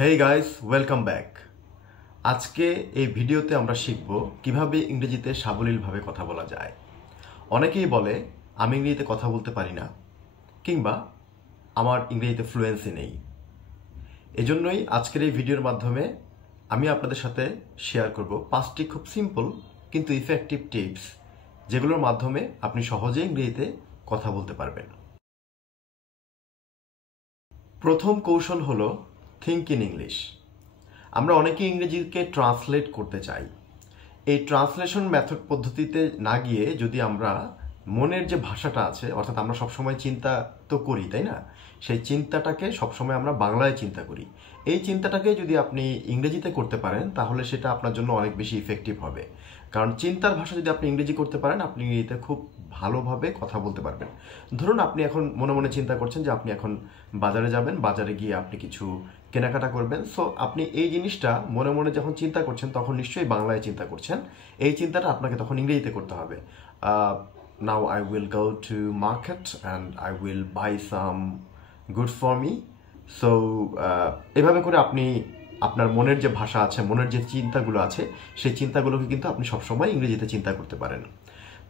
Hey guys, welcome back. আজকে এই ভিডিওতে আমরা শিখব কিভাবে ইংরেজিতে সাবলীলভাবে কথা বলা যায়। অনেকেই বলে আমি ইংরেজিতে কথা বলতে পারি না, কিংবা আমার ইংরেজিতে ফ্লুয়েন্সি নেই। এজন্যই আজকের এই ভিডিওর মাধ্যমে আমি আপনাদের সাথে শেয়ার করব 5টি খুব সিম্পল কিন্তু ইফেক্টিভ টিপস, যেগুলোর মাধ্যমে আপনি সহজে ইংরেজিতে কথা বলতে পারবেন। প্রথম কৌশল হলো থিঙ্ক ইন ইংলিশ। আমরা অনেকে ইংরেজিকে ট্রান্সলেট করতে চাই। এই ট্রান্সলেশন মেথড পদ্ধতিতে না গিয়ে যদি আমরা মনের যে ভাষাটা আছে, অর্থাৎ আমরা সবসময় চিন্তা তো করি, তাই না? সেই চিন্তাটাকে সবসময় আমরা বাংলায় চিন্তা করি। এই চিন্তাটাকে যদি আপনি ইংরেজিতে করতে পারেন, তাহলে সেটা আপনার জন্য অনেক বেশি ইফেক্টিভ হবে। কারণ চিন্তার ভাষা যদি আপনি ইংরেজি করতে পারেন, আপনি ইংরেজিতে খুব ভালোভাবে কথা বলতে পারবেন। ধরুন আপনি এখন মনে মনে চিন্তা করছেন যে আপনি এখন বাজারে যাবেন, বাজারে গিয়ে আপনি কিছু কেনাকাটা করবেন। সো আপনি এই জিনিসটা মনে মনে যখন চিন্তা করছেন, তখন নিশ্চয়ই বাংলায় চিন্তা করছেন। এই চিন্তাটা আপনাকে তখন ইংরেজিতে করতে হবে। Now I will go to market and I will buy some good for me. So এভাবে করে আপনি আপনার মনের যে ভাষা আছে, মনের যে চিন্তাগুলো আছে, সেই চিন্তাগুলোকে কিন্তু আপনি সবসময় ইংরেজিতে চিন্তা করতে পারেন।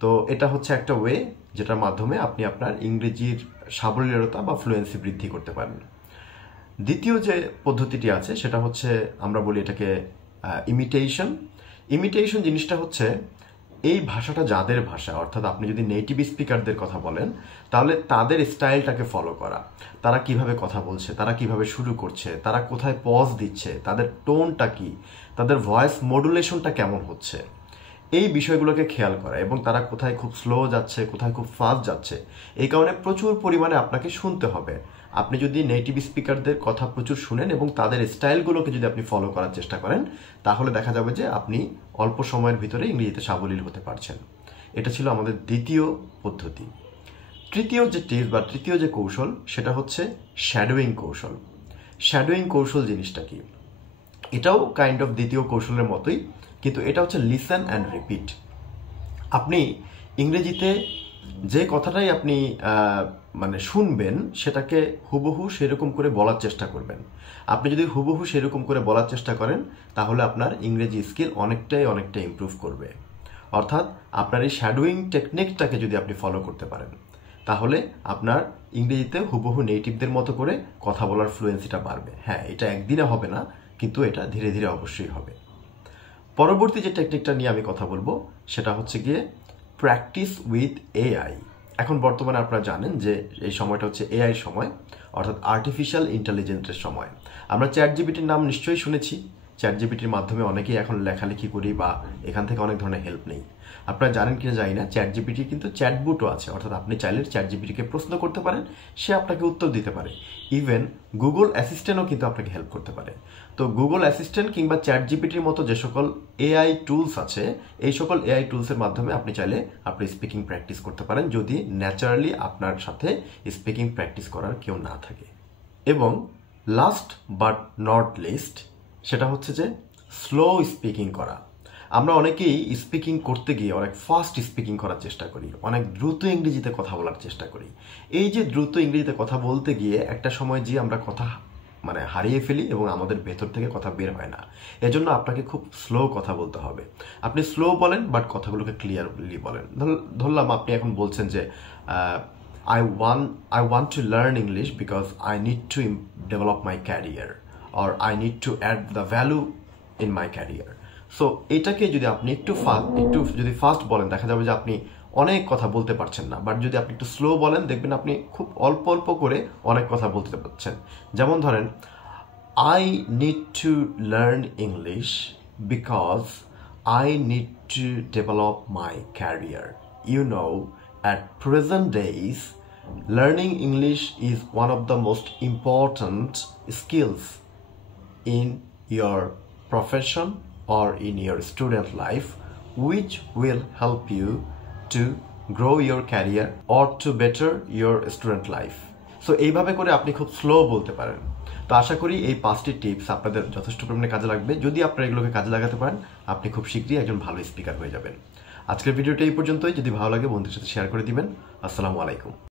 তো এটা হচ্ছে একটা ওয়ে যেটার মাধ্যমে আপনি আপনার ইংরেজির সাবলীলতা বা ফ্লুয়েন্সি বৃদ্ধি করতে পারেন। দ্বিতীয় যে পদ্ধতিটি আছে সেটা হচ্ছে, আমরা বলি এটাকে ইমিটেশন। ইমিটেশন জিনিসটা হচ্ছে এই ভাষাটা যাদের ভাষা, অর্থাৎ আপনি যদি নেটিভ স্পিকারদের কথা বলেন, তাহলে তাদের স্টাইলটাকে ফলো করা। তারা কিভাবে কথা বলছে, তারা কিভাবে শুরু করছে, তারা কোথায় পজ দিচ্ছে, তাদের টোনটা কি, তাদের ভয়েস মডুলেশনটা কেমন হচ্ছে, এই বিষয়গুলোকে খেয়াল করা। এবং তারা কোথায় খুব স্লো যাচ্ছে, কোথায় খুব ফাস্ট যাচ্ছে, এই কারণে প্রচুর পরিমাণে আপনাকে শুনতে হবে। আপনি যদি নেটিভ স্পিকারদের কথা প্রচুর শুনেন এবং তাদের স্টাইলগুলোকে যদি আপনি ফলো করার চেষ্টা করেন, তাহলে দেখা যাবে যে আপনি অল্প সময়ের ভিতরে ইংরেজিতে সাবলীল হতে পারছেন। এটা ছিল আমাদের দ্বিতীয় পদ্ধতি। তৃতীয় যে টিপস বা তৃতীয় যে কৌশল, সেটা হচ্ছে শ্যাডোয়িং কৌশল। শ্যাডোয়িং কৌশল জিনিসটা কি? এটাও কাইন্ড অফ দ্বিতীয় কৌশলের মতোই, কিন্তু এটা হচ্ছে লিসেন অ্যান্ড রিপিট। আপনি ইংরেজিতে যে কথাটাই আপনি শুনবেন, সেটাকে হুবহু সেরকম করে বলার চেষ্টা করবেন। আপনি যদি হুবহু সেরকম করে বলার চেষ্টা করেন, তাহলে আপনার ইংরেজি স্কিল অনেকটাই ইমপ্রুভ করবে। অর্থাৎ আপনার এই শ্যাডোয়িং টেকনিকটাকে যদি আপনি ফলো করতে পারেন, তাহলে আপনার ইংরেজিতে হুবহু নেটিভদের মতো করে কথা বলার ফ্লুয়েন্সিটা বাড়বে। হ্যাঁ, এটা একদিনে হবে না, কিন্তু এটা ধীরে ধীরে অবশ্যই হবে। পরবর্তী যে টেকনিকটা নিয়ে আমি কথা বলবো, সেটা হচ্ছে গিয়ে প্র্যাকটিস উইথ এআই। এখন বর্তমানে আপনারা জানেন যে এই সময়টা হচ্ছে এআই সময়, অর্থাৎ আর্টিফিশিয়াল ইন্টেলিজেন্সের সময়। আমরা চ্যাটজিপিটির নাম নিশ্চয়ই শুনেছি। চ্যাটজিপিটির মাধ্যমে অনেকেই এখন লেখালেখি করি বা এখান থেকে অনেক ধরনের হেল্প নেই। আপনারা জানেন কিনা জানি না, চ্যাটজিপিটি কিন্তু চ্যাটবুটও আছে। অর্থাৎ আপনি চাইলে চ্যাটজিপিটিকে প্রশ্ন করতে পারেন, সে আপনাকে উত্তর দিতে পারে। ইভেন গুগল অ্যাসিস্ট্যান্টও কিন্তু আপনাকে হেল্প করতে পারে। তো গুগল অ্যাসিস্ট্যান্ট কিংবা চ্যাটজিপিটির মতো যে সকল এআই টুলস আছে, এই সকল এআই টুলসের মাধ্যমে আপনি চাইলে আপনি স্পিকিং প্র্যাকটিস করতে পারেন, যদি ন্যাচারালি আপনার সাথে স্পিকিং প্র্যাকটিস করার কেউ না থাকে। এবং লাস্ট বাট নট লিস্ট, সেটা হচ্ছে যে স্লো স্পিকিং করা। আমরা অনেকেই স্পিকিং করতে গিয়ে অনেক ফাস্ট স্পিকিং করার চেষ্টা করি, অনেক দ্রুত ইংরেজিতে কথা বলার চেষ্টা করি। এই যে দ্রুত ইংরেজিতে কথা বলতে গিয়ে একটা সময় যে আমরা কথা হারিয়ে ফেলি এবং আমাদের ভেতর থেকে কথা বের হয় না। এজন্য আপনাকে খুব স্লো কথা বলতে হবে। আপনি স্লো বলেন, বাট কথাগুলোকে ক্লিয়ারলি বলেন। ধরলাম আপনি এখন বলছেন যে I want to learn English because I need to develop my career, or I need to add the value in my career. So এটাকে যদি আপনি একটু যদি ফাস্ট বলেন, দেখা যাবে যে আপনি অনেক কথা বলতে পারছেন না। বাট যদি আপনি একটু স্লো বলেন, দেখবেন আপনি খুব অল্প অল্প করে অনেক কথা বলতে পারছেন। যেমন ধরেন, I need to learn English because I need to develop my career. You know, at present days, learning English is one of the most important skills in your profession or in your student life, which will help you to grow your career or to better your student life. So এইভাবে করে আপনি খুব slow বলতে পারেন। তো আশা করি এই 5টি টিপস আপনাদের যথেষ্ট পরিমাণে কাজে লাগবে। যদি আপনারা এগুলোকে কাজে লাগাতে পারেন, আপনি খুব শীঘ্রই একজন ভালো স্পিকার হয়ে যাবেন। আজকের ভিডিওটা এই পর্যন্তই। যদি ভালো লাগে বন্ধুদের সাথে শেয়ার করে দিবেন। আসসালামু আলাইকুম।